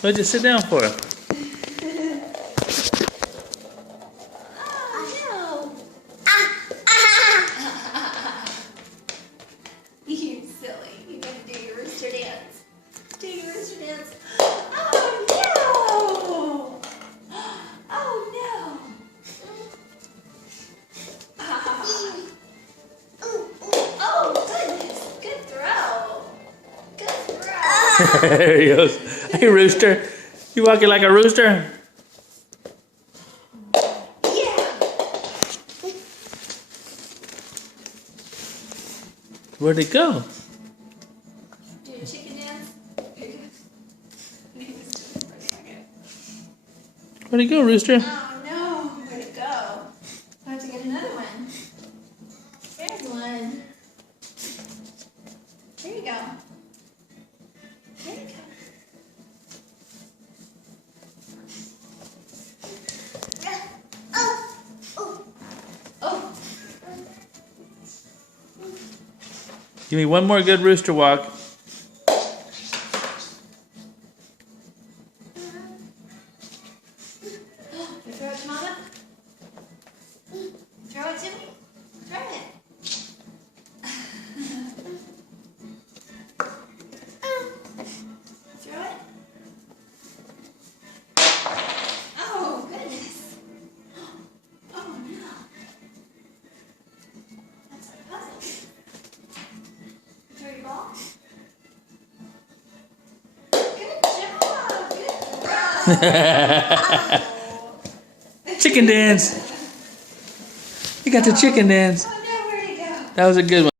What'd you sit down for? You silly. You gotta do your rooster dance. Do your rooster dance. Oh no! Oh no! Oh goodness! Good throw. Good throw. There he goes. Hey, rooster. You walking like a rooster? Yeah. Where'd he go? Do your chicken dance. Here he goes. He was doing it for a second. Where'd he go, rooster? Oh no! Where'd it go? I have to get another one. There's one. There you go. There you go. Oh. Give me one more good rooster walk. You throw it to Mama? Throw it to me? Throw it. Throw it. Oh, goodness. Oh, no. That's a puzzle. Throw your ball. Good job. Good job. Chicken dance. You got the chicken dance. Oh, no, where'd it go? That was a good one.